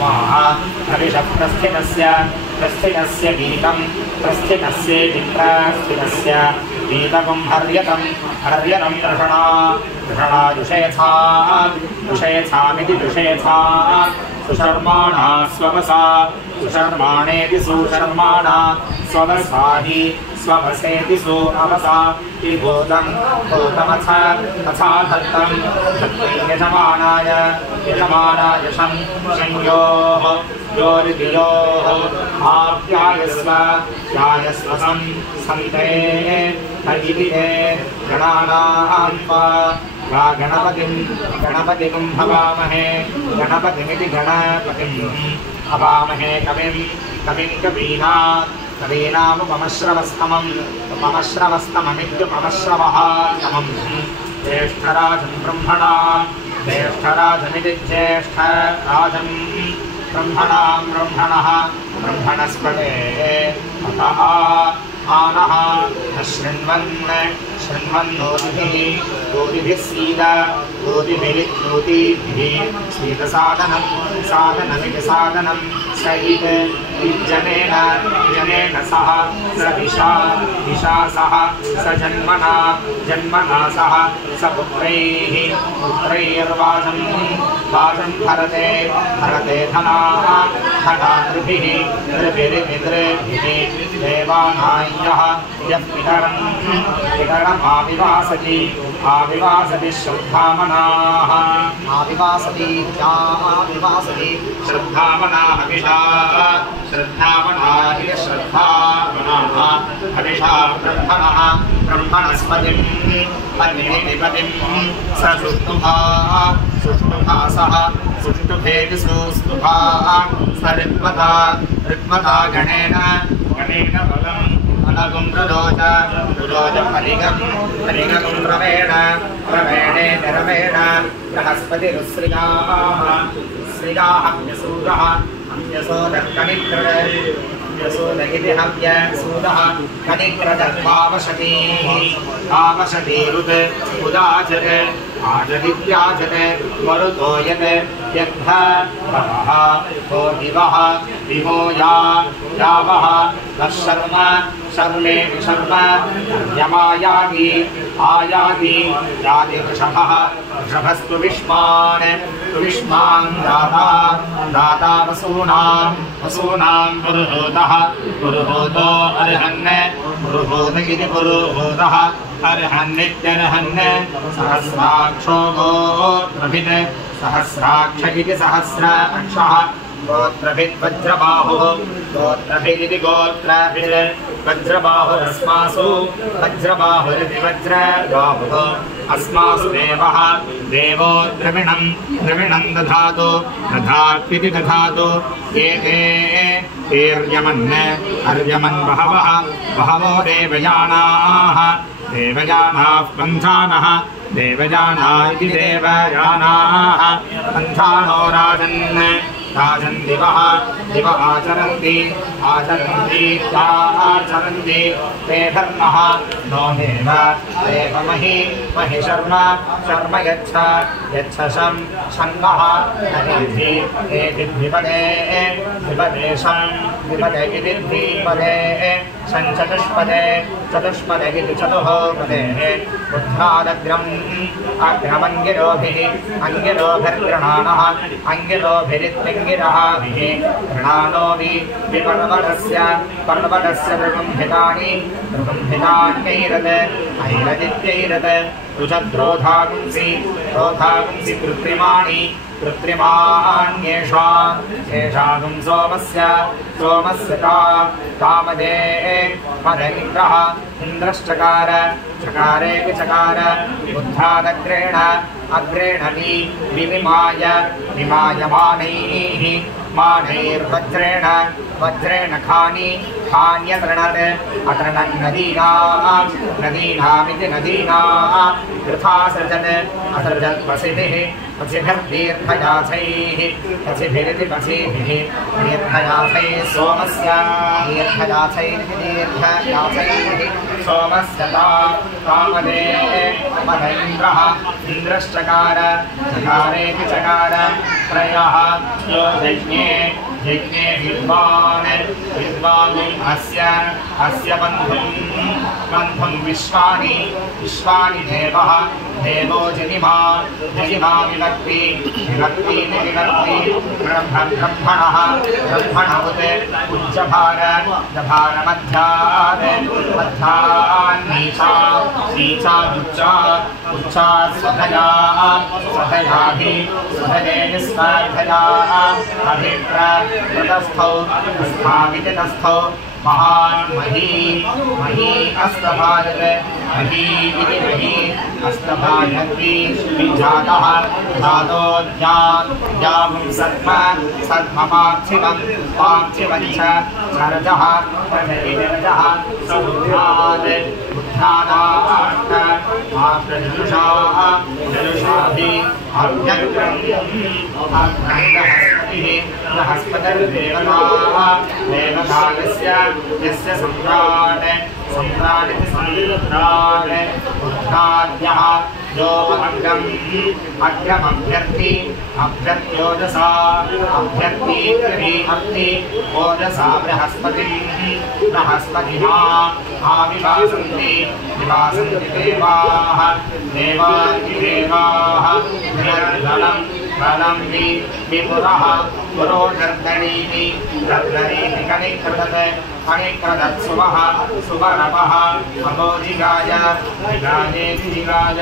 सोमाः हविषप्रस्थितस्य प्रस्थितस्य गीतं प्रस्थितस्य चित्रस्थितस्य गीतकं हर्यतं हर्यनं दृषणा दृषणा दुषेथात् दुषेथामिति दुषेथात् सुशर्माणा स्ववसा सुशर्माणेति सुशर्माणा स्ववसाहि स्ववसेति सु अवसा भूतं भूतमथ तथा धत्तं धत्तं यजमानाय यजमानाय संयोः योरिदियोः आप्यायस्व यायस्व सन्ते हरिदिते गणानान्वा वा गणपतिं भवामहे गणपतिमिति गणपतिं भवामहे कविं कवीनामुपमश्रवस्तममित्युपमश्रवः तमं ज्येष्ठराजं ज्येष्ठराजमिति ज्येष्ठराजं ब्रह्मणः ब्रह्मणस्पते अतः आनः शृण्वन्नोतिभिः सीदोतिभिः साधनमिति साधनं जनेन सह स दिशा सह स जन्मना सह स पुत्रैर्वाजं भरते धनानृभिः देवानाय्यः यः पितरमाविवासति श्रद्धामनाः आविवासति श्रद्धामना हविषा श्रद्धामना इति श्रद्धामनाः हविषा ब्रह्मणस्पतिं पतिं स सुष्टुभा सह सुष्टुभेति सुस्तुभा स ऋग्मता गणेन बलम् अलगुं रुरोच हरिगं रवेण बृहस्पतिरुस्रियाः हव्यसूदर्कनिक्रदर्व्यसूदगिति हव्यसूदः कनिक्रदर्वावशतीरुत् उदाचर आजदित्याचर मरुतो यद्ध भवः हो दिवः विभो यावः तशर्म शर्मेति शर्म यमायाति आयाति याति वृषभस्तु विष्मान् दाता वसूनां पुरुहूतो अर्हन् पुरुहूत इति पुरुहूतः अर्हन्नित्यर्हन् सहस्राक्षो गोत्रभित् सहस्राक्ष इति सहस्राक्षः गोत्रभिद्वज्रबाहुः गोत्रभिदिति गोत्रभिद् वज्रबाहुरस्मासु वज्रबाहुरिति वज्रबाहुः अस्मासु देवः देवो द्रविणं दधातु दधात्विति दधातु अर्यमन् बहवो देवयानाः पन्थानः देवयाना इति देवयानाः पन्थानो राजन् दिव आचरन्ति ते धर्मः नो देवमहि शर्म यच्छ शन्वः एति द्विपदे इति द्विपदे चतुष्पदे इति चतुःपदे अग्रमङ्गिरोभिर्गृणानः अङ्गिरोभिरित्यङ्गिरः गृणानो पर्वतस्य ऐरदित्यैरत् रुचद्रोधागुंसि कृत्रिमाण्येषां सोमस्य कामदे मदइन्द्रः चकारेऽपि चकार बुद्धादग्रेण विमायमानैः वज्रेण खान्यतृणत् नदीनामिति नदीना कृथा असृजत् प्रसिद्धिः पथिभिर्दीर्घयासैः पथिभिरिति पथिभिः दीर्घयासैः सोमस्य दीर्घयासैरिति दीर्घयासैः सोमस्य तामदे मद इन्द्रः इन्द्रश्चकार चकारेति चकार त्रयः यो यज्ञे यज्ञे विद्वान् अस्य बन्धुं विश्वानि देवः देवो जनिमा विभक्ति ब्रह्मणः उत मध्यान्नीचा उच्चा स्वधया अभिप्रतस्थौ स्थावितस्थौ महान् मही अस्तभाजत मही इति मही अस्तभाजन्ति विजातः जातोऽध्यां सद्मपार्थिवं पार्थिवं च चरजः प्रजः समुद्धात् उद्धानात् जनुषाभिः बृहस्पतिर्देवता यस्य सम्राट् उत्थाद्यः यो अभ्यर्थ्योजसा ओजसा बृहस्पतिना आविवासन्ति देवाः बलं विपुरः पुरो नर्दनीति कणिकृदत् सुवरवः अभोजिगाय जिगायेति जिगाय